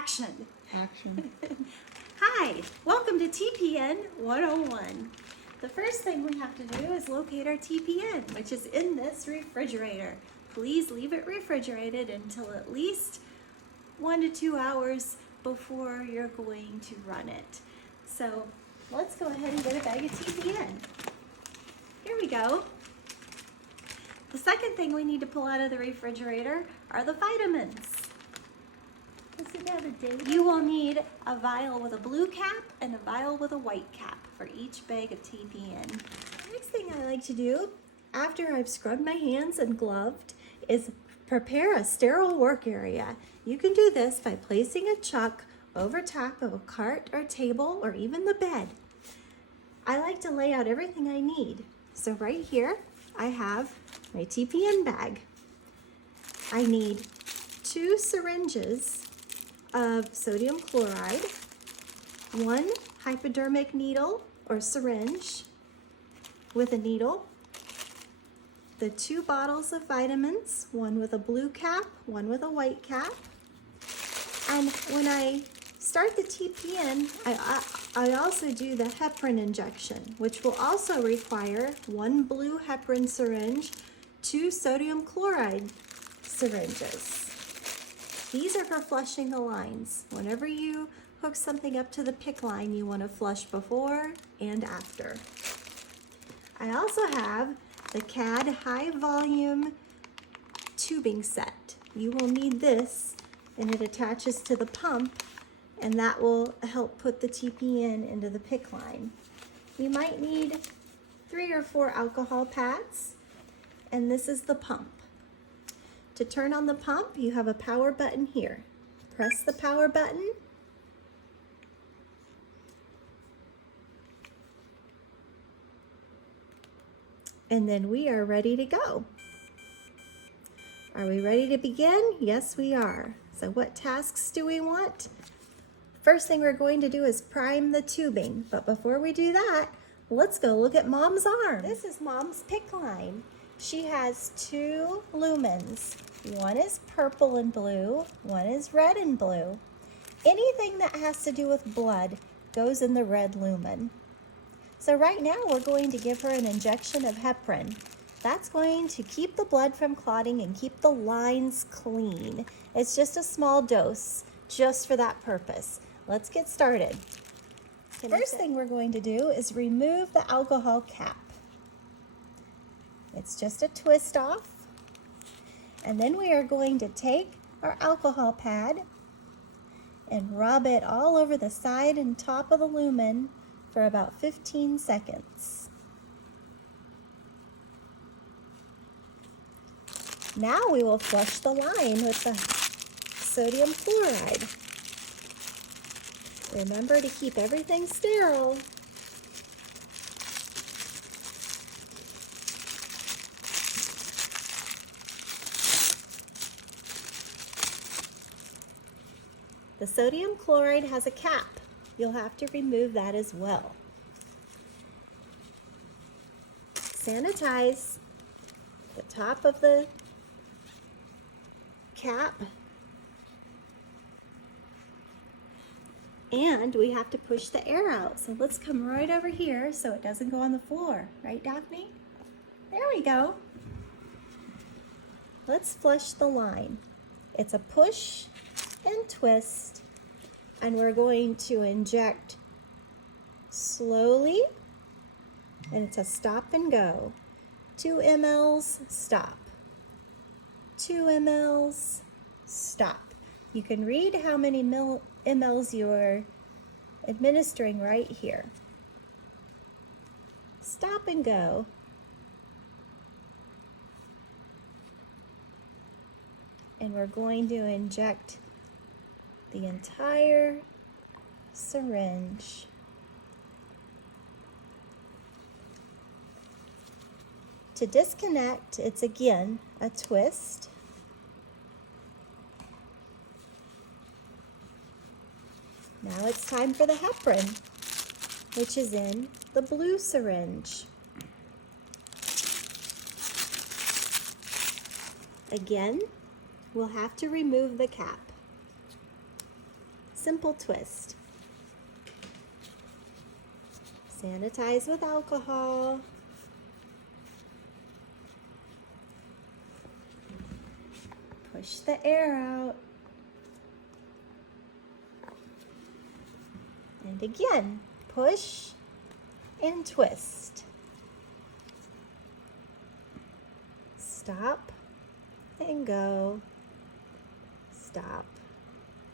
Action. Action. Hi, welcome to TPN 101. The first thing we have to do is locate our TPN, which is in this refrigerator. Please leave it refrigerated until at least 1 to 2 hours before you're going to run it. So let's go ahead and get a bag of TPN. Here we go. The second thing we need to pull out of the refrigerator are the vitamins. Does it have a date? You will need a vial with a blue cap and a vial with a white cap for each bag of TPN. The next thing I like to do after I've scrubbed my hands and gloved is prepare a sterile work area. You can do this by placing a chuck over top of a cart or table or even the bed. I like to lay out everything I need. So right here, I have my TPN bag. I need 2 syringes of sodium chloride, 1 hypodermic needle or syringe with a needle, the 2 bottles of vitamins, 1 with a blue cap, 1 with a white cap. And when I start the TPN, I also do the heparin injection, which will also require 1 blue heparin syringe, 2 sodium chloride syringes. These are for flushing the lines. Whenever you hook something up to the PICC line, you want to flush before and after. I also have the CAD high volume tubing set. You will need this, and it attaches to the pump, and that will help put the TPN into the PICC line. You might need 3 or 4 alcohol pads, and this is the pump. To turn on the pump, you have a power button here. Press the power button. And then we are ready to go. Are we ready to begin? Yes, we are. So what tasks do we want? First thing we're going to do is prime the tubing. But before we do that, let's go look at Mom's arm. This is Mom's PICC line. She has 2 lumens. One is purple and blue, one is red and blue. Anything that has to do with blood goes in the red lumen. So right now we're going to give her an injection of heparin. That's going to keep the blood from clotting and keep the lines clean. It's just a small dose, just for that purpose. Let's get started. First thing we're going to do is remove the alcohol cap. It's just a twist off. And then we are going to take our alcohol pad and rub it all over the side and top of the lumen for about 15 seconds. Now we will flush the line with the sodium chloride. Remember to keep everything sterile. The sodium chloride has a cap. You'll have to remove that as well. Sanitize the top of the cap. And we have to push the air out. So let's come right over here so it doesn't go on the floor. Right, Daphne? There we go. Let's flush the line. It's a push and twist, and we're going to inject slowly, and it's a stop and go. 2 mLs, stop. 2 mLs, stop. You can read how many mLs you're administering right here. Stop and go. And we're going to inject the entire syringe. To disconnect, it's again a twist. Now it's time for the heparin, which is in the blue syringe. Again, we'll have to remove the cap. Simple twist. Sanitize with alcohol. Push the air out. And again, push and twist. Stop and go. Stop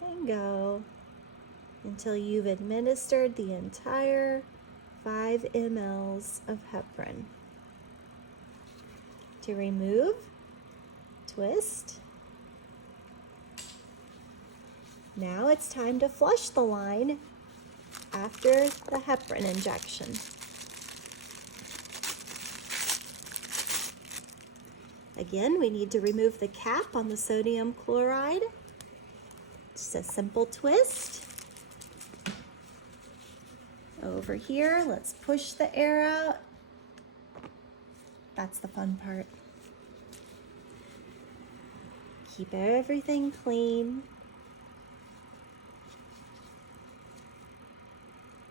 and go until you've administered the entire 5 mLs of heparin. To remove, twist. Now it's time to flush the line after the heparin injection. Again, we need to remove the cap on the sodium chloride. Just a simple twist. Over here, let's push the air out. That's the fun part. Keep everything clean.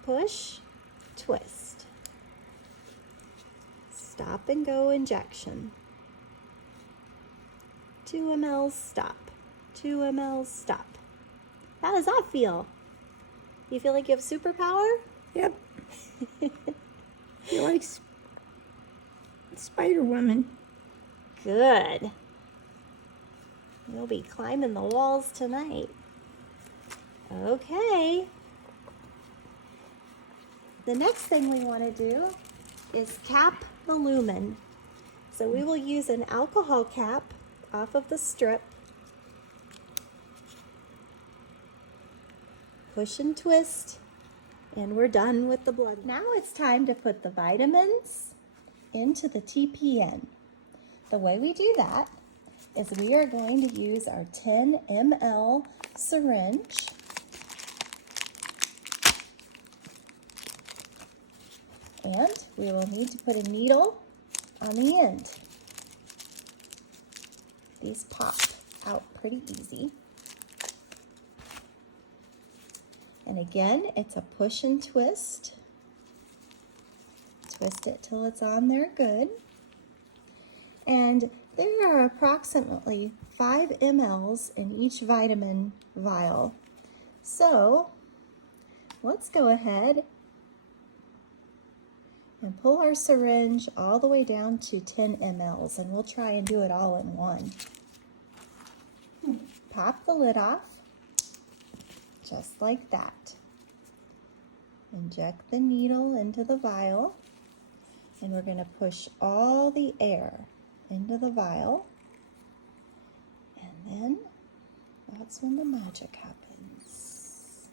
Push, twist. Stop and go injection. 2 mL, stop. 2 mL, stop. How does that feel? You feel like you have superpower? Yep. You're like Spider-Woman. Good. You'll be climbing the walls tonight. Okay. The next thing we want to do is cap the lumen. So we will use an alcohol cap off of the strip. Push and twist, and we're done with the blood. Now it's time to put the vitamins into the TPN. The way we do that is we are going to use our 10 mL syringe. And we will need to put a needle on the end. These pop out pretty easy. And again, it's a push and twist. Twist it till it's on there good. And there are approximately 5 mLs in each vitamin vial. So let's go ahead and pull our syringe all the way down to 10 mLs, and we'll try and do it all in one. Pop the lid off, just like that. Inject the needle into the vial, and we're going to push all the air into the vial, and then that's when the magic happens.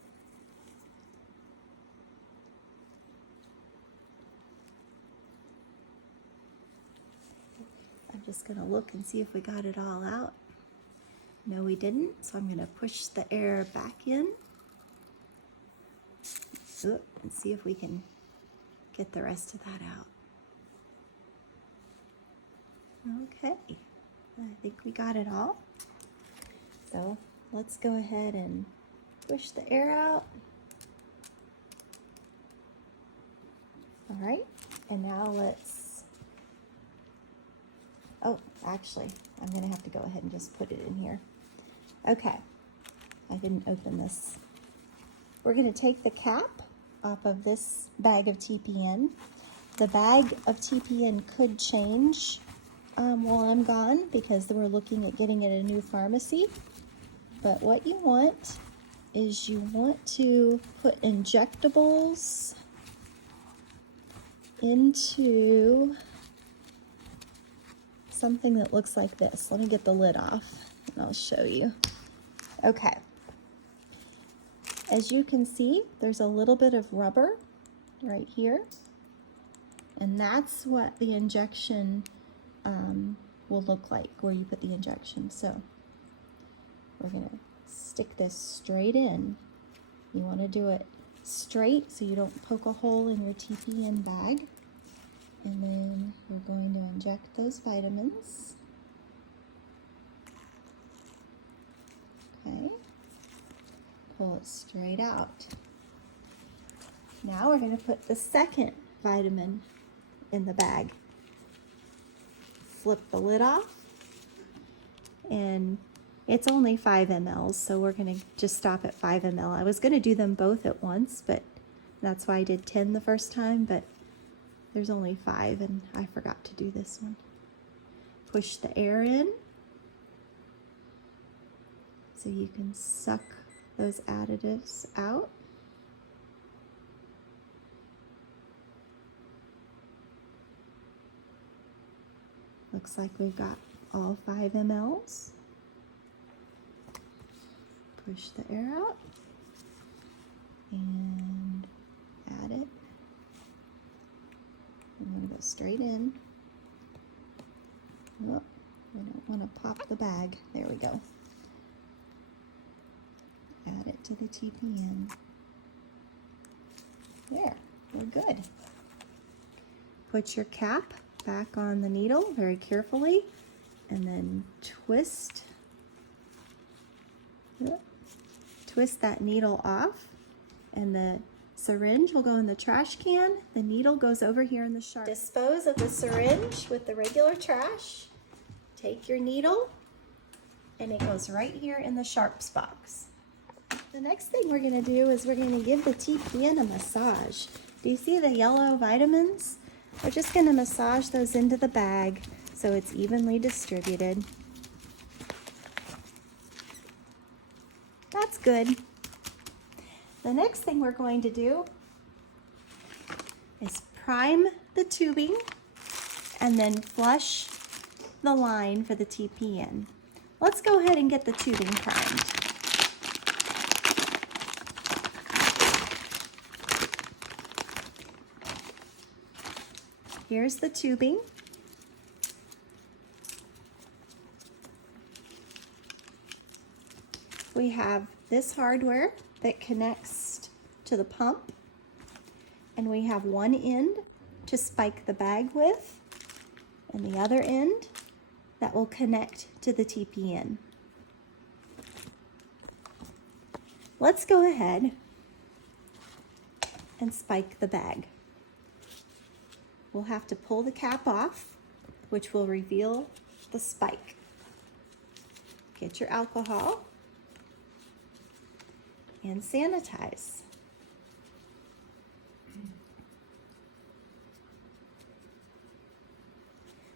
I'm just going to look and see if we got it all out. No, we didn't, so I'm going to push the air back in. And see if we can get the rest of that out. Okay, I think we got it all. So let's go ahead and push the air out. All right, and now let's, oh, actually, I'm gonna have to go ahead and just put it in here. Okay, I didn't open this. We're gonna take the cap off of this bag of TPN. The bag of TPN could change while I'm gone because we're looking at getting it at a new pharmacy. But what you want is you want to put injectables into something that looks like this. Let me get the lid off and I'll show you. Okay. As you can see, there's a little bit of rubber right here, and that's what the injection will look like where you put the injection. So we're going to stick this straight in. You want to do it straight so you don't poke a hole in your TPN bag. And then we're going to inject those vitamins. Okay. pull it straight out. Now we're going to put the second vitamin in the bag. Flip the lid off, and it's only 5 ml, so we're going to just stop at 5 ml. I was going to do them both at once, but that's why I did 10 the first time, but there's only 5 and I forgot to do this one. Push the air in so you can suck those additives out. Looks like we've got all 5 mLs. Push the air out and add it. I'm going to go straight in. Oh, we don't want to pop the bag. There we go. Add it to the TPN. There, we're good. Put your cap back on the needle very carefully and then twist that needle off, and the syringe will go in the trash can. The needle goes over here in the sharp. Dispose of the syringe with the regular trash. Take your needle and it goes right here in the sharps box. The next thing we're going to do is we're going to give the TPN a massage. Do you see the yellow vitamins? We're just going to massage those into the bag so it's evenly distributed. That's good. The next thing we're going to do is prime the tubing and then flush the line for the TPN. Let's go ahead and get the tubing primed. Here's the tubing. We have this hardware that connects to the pump, and we have one end to spike the bag with, and the other end that will connect to the TPN. Let's go ahead and spike the bag. We'll have to pull the cap off, which will reveal the spike. Get your alcohol and sanitize.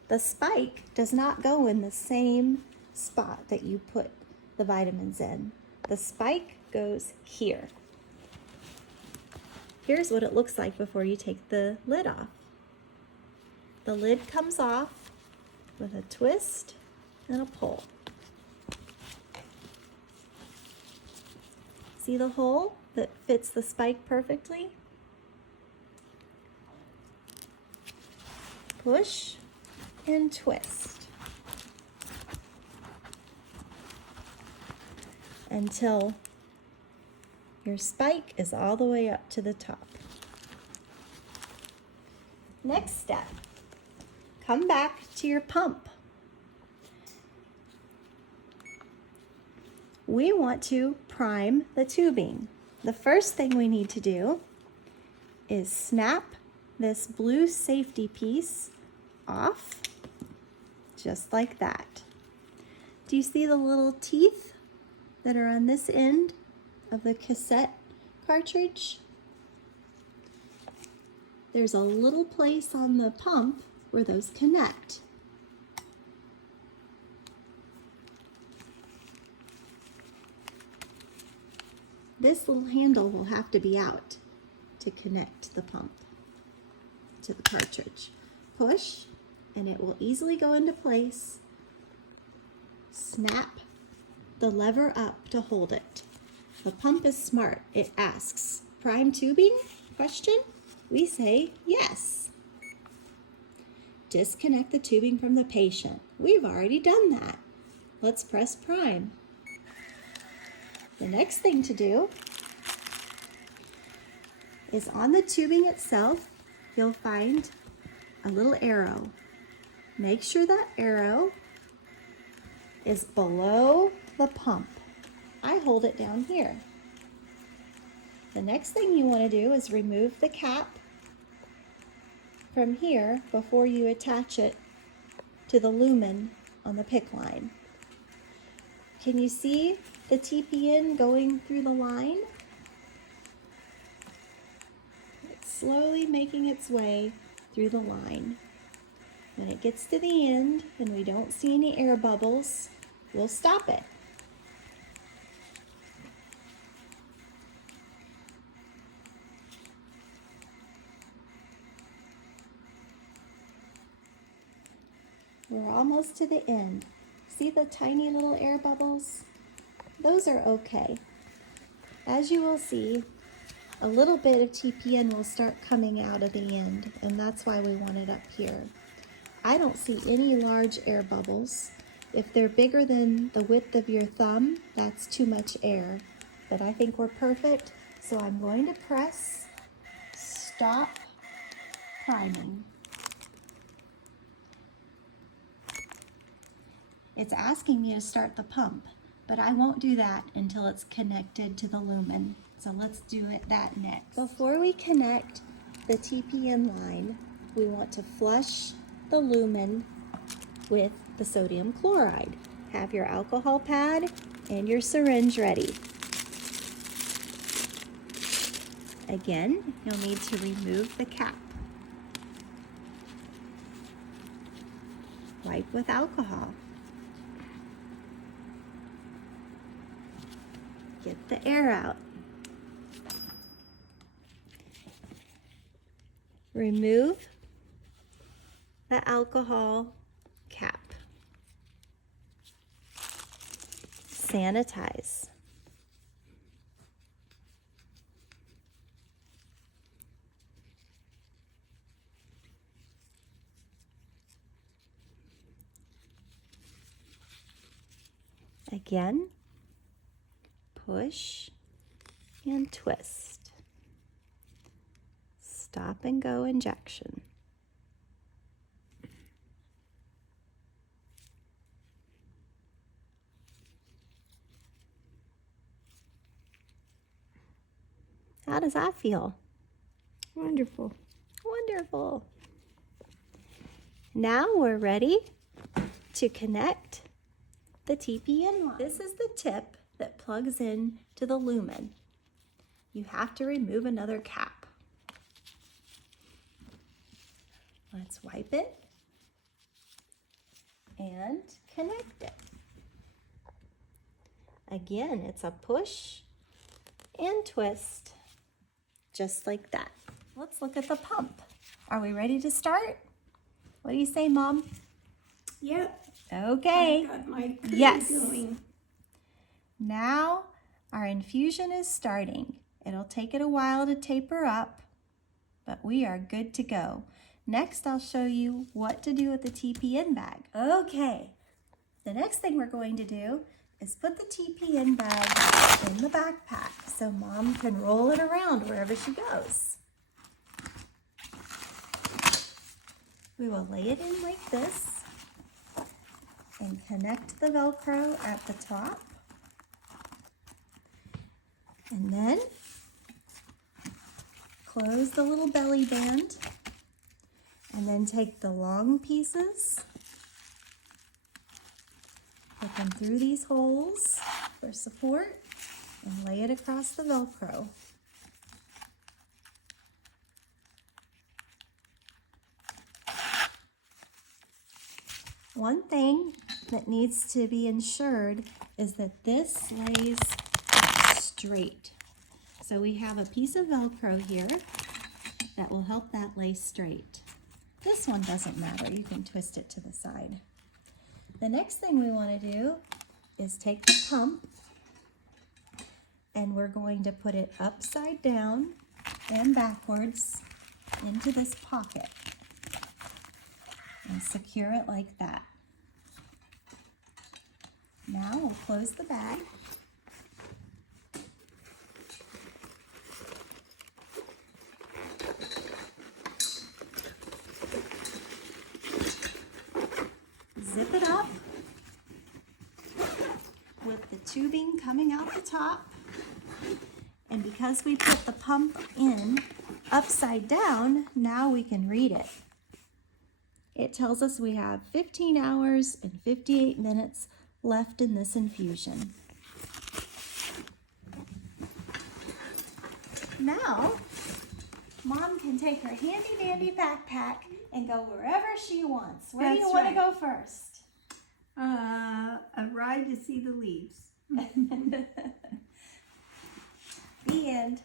The spike does not go in the same spot that you put the vitamins in. The spike goes here. Here's what it looks like before you take the lid off. The lid comes off with a twist and a pull. See the hole that fits the spike perfectly? Push and twist until your spike is all the way up to the top. Next step, come back to your pump. We want to prime the tubing. The first thing we need to do is snap this blue safety piece off, just like that. Do you see the little teeth that are on this end of the cassette cartridge? There's a little place on the pump where those connect. This little handle will have to be out to connect the pump to the cartridge. Push and it will easily go into place. Snap the lever up to hold it. The pump is smart. It asks, prime tubing? Question? We say yes. Disconnect the tubing from the patient. We've already done that. Let's press prime. The next thing to do is on the tubing itself, you'll find a little arrow. Make sure that arrow is below the pump. I hold it down here. The next thing you want to do is remove the cap from here before you attach it to the lumen on the PICC line. Can you see the TPN going through the line? It's slowly making its way through the line. When it gets to the end and we don't see any air bubbles, we'll stop it. We're almost to the end. See the tiny little air bubbles? Those are okay. As you will see, a little bit of TPN will start coming out of the end, and that's why we want it up here. I don't see any large air bubbles. If they're bigger than the width of your thumb, that's too much air. But I think we're perfect, so I'm going to press stop priming. It's asking me to start the pump, but I won't do that until it's connected to the lumen. So let's do that next. Before we connect the TPN line, we want to flush the lumen with the sodium chloride. Have your alcohol pad and your syringe ready. Again, you'll need to remove the cap. Wipe with alcohol. Get the air out. Remove the alcohol cap. Sanitize. Again, push and twist. Stop and go injection. How does that feel? Wonderful. Wonderful. Now we're ready to connect the TPN line. This is the tip that plugs in to the lumen. You have to remove another cap. Let's wipe it and connect it. Again, it's a push and twist, just like that. Let's look at the pump. Are we ready to start? What do you say, Mom? Yep. Okay. I've got my cream Yes. going. Now our infusion is starting. It'll take it a while to taper up, but we are good to go. Next, I'll show you what to do with the TPN bag. Okay, the next thing we're going to do is put the TPN bag in the backpack so Mom can roll it around wherever she goes. We will lay it in like this and connect the Velcro at the top. And then close the little belly band and then take the long pieces, put them through these holes for support and lay it across the Velcro. One thing that needs to be ensured is that this lays straight. So we have a piece of Velcro here that will help that lay straight. This one doesn't matter, you can twist it to the side. The next thing we want to do is take the pump and we're going to put it upside down and backwards into this pocket and secure it like that. Now we'll close the bag. Zip it up with the tubing coming out the top and because we put the pump in upside down, now we can read it. It tells us we have 15 hours and 58 minutes left in this infusion. Now, Mom can take her handy dandy backpack and go wherever she wants. Where do you That's want to right. go first? A ride to see the leaves. The end.